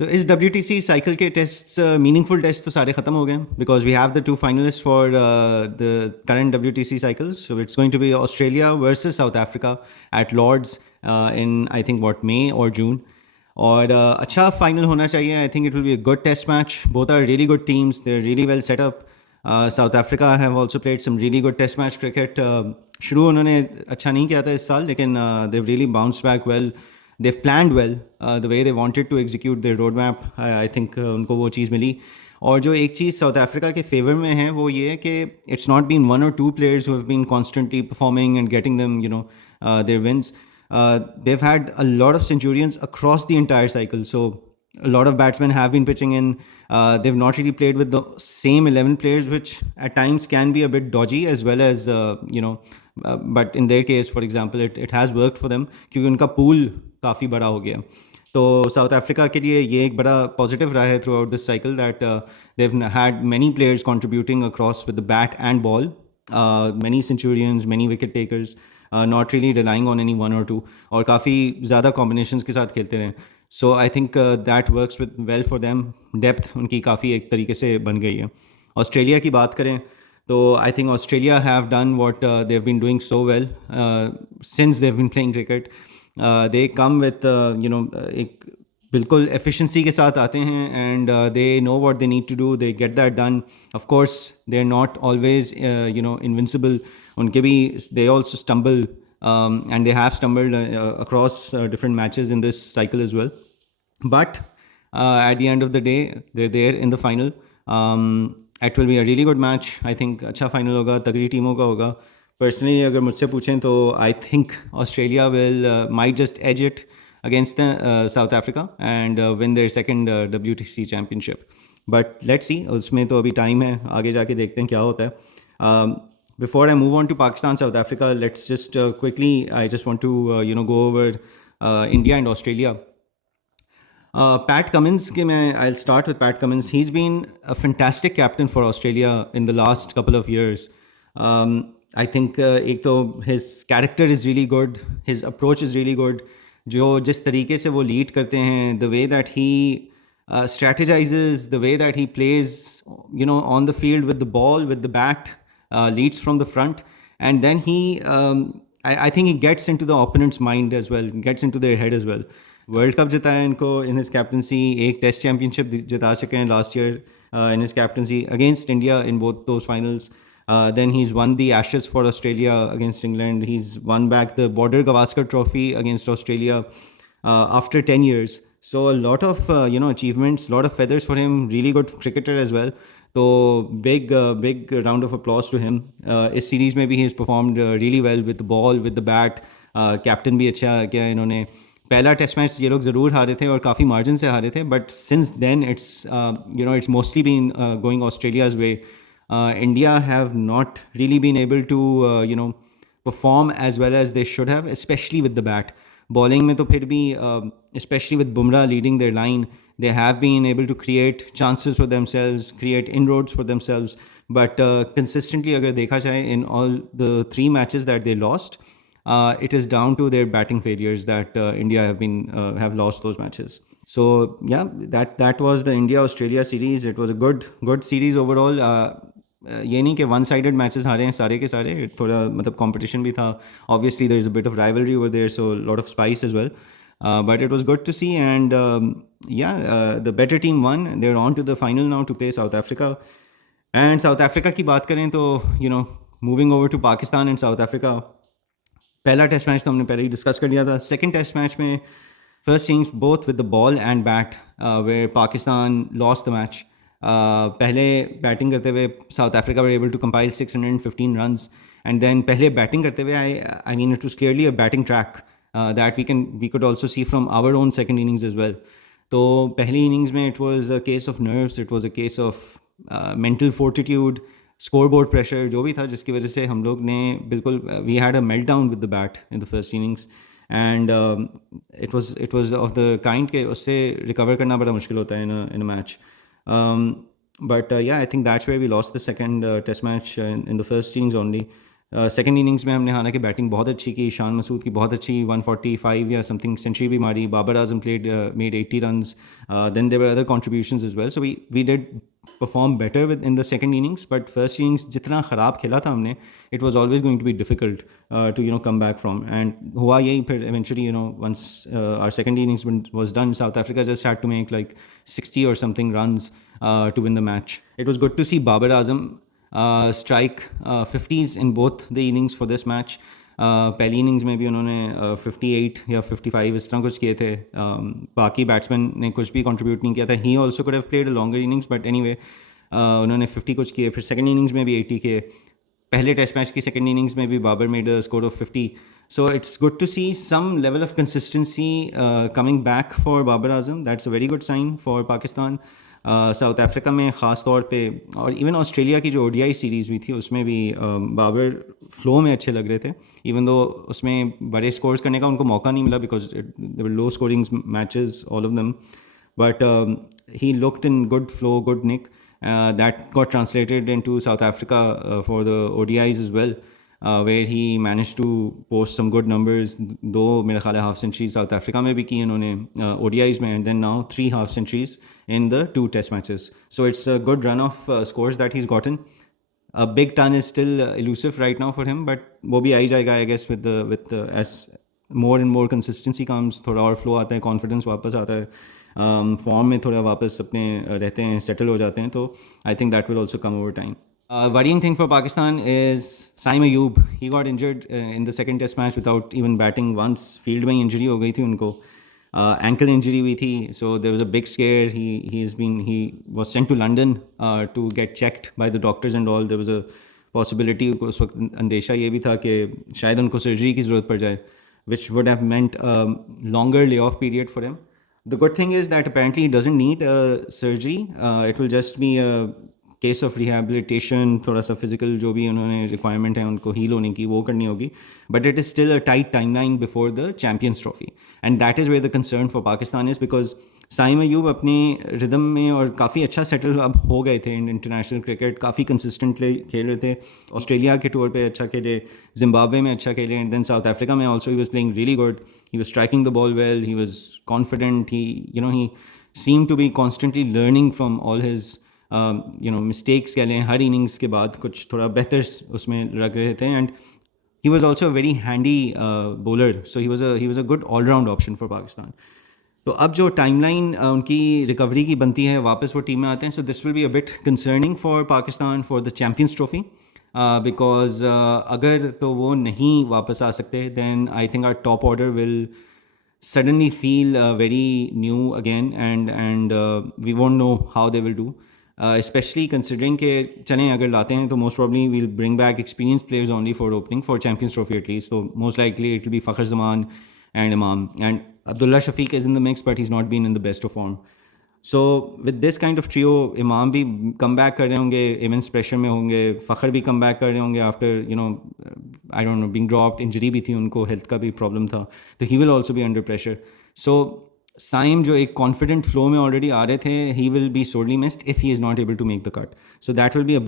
तो इस WTC cycle के टेस्ट मीनिंगफुल टेस्ट तो सारे ख़त्म हो गए because we have the 2 finalists for the current WTC cycle. So it's going to be Australia versus South Africa at Lord's in I think what May और June. और अच्छा final होना चाहिए. I think it will be a good test match. Both are really good teams. They are really well set up. South Africa have also played some really good test match cricket. शुरू उन्होंने अच्छा नहीं किया था इस साल लेकिन they really bounce back well. They've planned well the way they wanted to execute their roadmap. I think उनको वो चीज़ मिली. और जो एक चीज़ साउथ अफ्रीका के फेवर में है वो ये है कि it's not been 1 or 2 players who have been constantly performing and getting them their wins. They've had a lot of centurions across the entire cycle. So a lot of batsmen have been pitching in. They've not really played with the same 11 players, which at times can be a bit dodgy, as well as but in their case, for example, it has worked for them क्योंकि उनका pool काफ़ी बड़ा हो गया. तो south Africa के लिए ये एक बड़ा पॉजिटिव रहा है throughout this cycle that they've had many players contributing across with the bat and ball. Many centurions, many wicket takers, not really relying on any 1 or 2 और काफ़ी ज़्यादा कॉम्बिनेशंस के साथ खेलते रहे. So I think that works with well for them. Depth उनकी काफ़ी एक तरीके से बन गई है. ऑस्ट्रेलिया की बात करें तो I think Australia have done what they have been doing so well since they have been playing cricket. They come with एक बिल्कुल एफिशिएंसी के साथ आते हैं and they know what they need to do. They get that done. Of course they are not always invincible. उनके भी they also stumble and they have stumbled across different matches in this cycle as well. But at the end of the day, they're there in the final. It will be a really good match. I think अच्छा final होगा, तगड़ी टीमों का होगा. Personally, अगर मुझसे पूछें तो I think Australia will might just edge it against South Africa and win their second WTC championship. But let's see. उसमें तो अभी टाइम है. आगे जाके देखते हैं क्या होता है. Before I move on to Pakistan, South Africa, let's just quickly, I just want to, go over India and Australia. Pat Cummins, I'll start with Pat Cummins. He's been a fantastic captain for Australia in the last couple of years. I think his character is really good. His approach is really good. जो जिस तरीके से वो lead करते हैं, the way that he strategizes, the way that he plays, on the field with the ball, with the bat, leads from the front, and then he I think he gets into the opponent's mind as well, gets into their head as well. World cup जिता है इनको in his captaincy. एक test championship जिता चुके हैं last year in his captaincy against India in both those finals. Then he's won the Ashes for Australia against England. He's won back the Border Gavaskar Trophy against Australia after 10 years. So a lot of achievements, a lot of feathers for him. Really good cricketer as well. So big round of applause to him. इस series में भी he's performed really well with the ball, with the bat. Captain भी अच्छा किया इन्होंने. पहला test match ये लोग ज़रूर हारे थे और काफ़ी मार्जिन से हारे थे, but since then it's mostly been going Australia's way. India have not really been able to perform as well as they should have, especially with the bat. Bowling में तो फिर भी especially with Bumrah leading their line, they have been able to create chances for themselves, create inroads for themselves. But consistently अगर देखा जाए in all the 3 matches that they lost, it is down to their batting failures that India have lost those matches. So yeah, that was the India-Australia series. It was a good series overall. ये नहीं कि one sided matches हारे हैं सारे के सारे. थोड़ा मतलब कंपटीशन भी था. Obviously there is a bit of rivalry over there, so lot of spice as well. But it was good to see, and the better team won. They're on to the final now to play South Africa. And South Africa की बात करें तो moving over to Pakistan and South Africa. पहला test match तो हमने पहले ही discuss कर लिया था. सेकेंड टेस्ट मैच में first innings both with the ball and bat where Pakistan lost the match. पहले बैटिंग करते हुए South Africa were able to compile 615 runs, and then पहले बैटिंग करते हुए I mean it was clearly a batting track that we could also see from our own second innings as well. तो पहली innings में it was a case of nerves, it was a case of mental fortitude, score board pressure जो भी था, जिसकी वजह से हम लोग ने बिल्कुल we had a meltdown with the bat in the first innings. And it was of the kind के उससे रिकवर करना बड़ा मुश्किल होता है in a match. But I think that's where we lost the second test match in the first innings only. Second innings में हमने हालांकि बैटिंग बहुत अच्छी की, शान मसूद की बहुत अच्छी 145 या समथिंग सेंचुरी भी मारी, Babar Azam played made 80 runs, then there were other contributions as well, so we did perform better in the second innings, but first innings जितना ख़राब खेला था हमने, it was always going to be difficult to come back from, and हुआ यही फिर eventually once our second innings was done, South Africa just had to make like 60 or something runs to win the match. It was good to see Babar Azam strike 50s in both the innings for this match. पहली innings में भी उन्होंने 58 या 55 इस तरह कुछ किए थे. बाकी बैट्समैन ने कुछ भी कंट्रीब्यूट नहीं किया था. He also could have played a longer innings, but anyway उन्होंने 50 कुछ किए. फिर सेकंड इनिंग्स में भी 80 किए. पहले टेस्ट मैच की सेकंड इनिंग्स में भी Babar made a score of 50. So it's good to see some level of consistency coming back for Babar Azam. That's a very good sign for Pakistan. South Africa में ख़ास तौर पे, और even Australia की जो ODI series हुई थी उसमें भी बाबर फ्लो में अच्छे लग रहे थे, इवन दो उसमें बड़े स्कोर्स करने का उनको मौका नहीं मिला because they were low scoring matches all of them, but he looked in good flow, good nick. That got translated into South Africa for the ODIs as well, where he managed to post some good numbers. दो मेरा ख्याल है half century south Africa में भी की इन्होंने ODIs में, and then now 3 half centuries in the 2 test matches. So it's a good run of scores that he's gotten. A big ton is still elusive right now for him, but वो भी आ ही जाएगा I guess with the as more and more consistency comes, थोड़ा और flow आता है, confidence वापस आता है, फॉर्म में थोड़ा वापस अपने रहते हैं, सेटल हो जाते हैं, तो I think that will also come over time. Worrying thing for Pakistan is Saim Ayub. He got injured in the second test match without even batting once. Field में इंजरी हो गई थी उनको, ankle injury हुई थी, so there was a big scare. He was sent to London to get checked by the doctors and all. There was a possibility, उस वक्त अंदेशा ये भी था कि शायद उनको सर्जरी की ज़रूरत पड़ जाए, which would have meant a longer layoff period for him. The good thing is that apparently he doesn't need surgery. It will just be a case of rehabilitation, थोड़ा सा physical जो भी उन्होंने requirement है उनको heal होने की वो करनी होगी. But it is still a tight timeline before the Champions Trophy. And that is where the concern for Pakistan is, because Saim Ayub अपने रिदम में और काफ़ी अच्छा सेटल अब हो गए थे इन इंटरनेशनल क्रिकेट, काफ़ी कंसिस्टेंटली खेल रहे थे. ऑस्ट्रेलिया के टूर पे अच्छा खेले, जिम्बाब्वे में अच्छा खेले, एंड देन साउथ अफ्रीका में also he was playing really good. He was striking the ball well, he was confident, he seem to be constantly learning from all his mistakes कह लें. हर innings के बाद कुछ थोड़ा बेहतर उसमें लग रहे थे, and he was also a very handy bowler, so he was a good all-round option for Pakistan. तो अब जो टाइमलाइन उनकी रिकवरी की बनती है, वापस वो टीम में आते हैं, so this will be a bit concerning for Pakistan for the Champions Trophy, because अगर तो वो नहीं वापस आ सकते, then I think our top order will suddenly feel very new again, and we won't know how they will do, especially considering कि चलें अगर लाते हैं तो most probably we'll bring back experienced players only for opening for Champions Trophy at least. So most likely it will be Fakhar Zaman and Imam, and Abdullah Shafiq is in the mix, but he's not been in the best of form. So with this kind of trio, इमाम भी come back कर रहे होंगे, immense pressure में होंगे, फ़खर भी come back कर रहे होंगे after I don't know being dropped, injury भी थी उनको, हेल्थ का भी प्रॉब्लम था, तो he will also be under pressure. So Saim जो एक कॉन्फिडेंट फ्लो में ऑलरेडी आ रहे थे, he will be sorely missed if he is not able to make the cut. So that will be a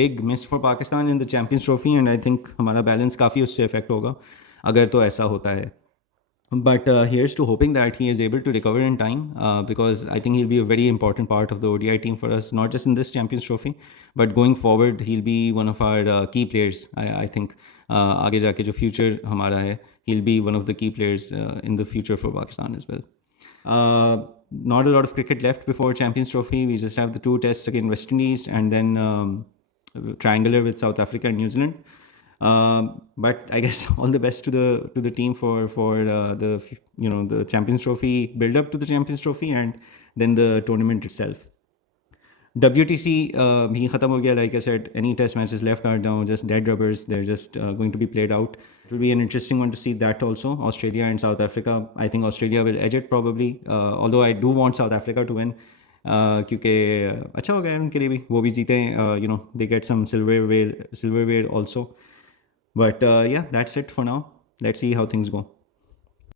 big miss for Pakistan in the Champions Trophy, and I think हमारा balance काफ़ी उससे effect होगा अगर तो ऐसा होता है. But here's to hoping that he is able to recover in time, because I think he'll be a very important part of the ODI team for us, not just in this Champions Trophy, but going forward, he'll be one of our key players. I think आगे जाके जो future हमारा है, he'll be one of the key players in the future for Pakistan as well. Not a lot of cricket left before Champions Trophy. We just have the 2 tests against West Indies, and then triangular with South Africa and New Zealand. But I guess all the best to the team for the Champions Trophy, build up to the Champions Trophy, and then the tournament itself. WTC भी ख़त्म हो गया. Like I said, any test matches left are now just dead rubbers. They're just going to be played out. It will be an interesting one to see that also. Australia and South Africa. I think Australia will edge it probably. Although I do want South Africa to win. क्योंकि अच्छा हो गया उनके लिए भी, वो भी जीते, they get some silverware also. But yeah, that's it for now. Let's see how things go.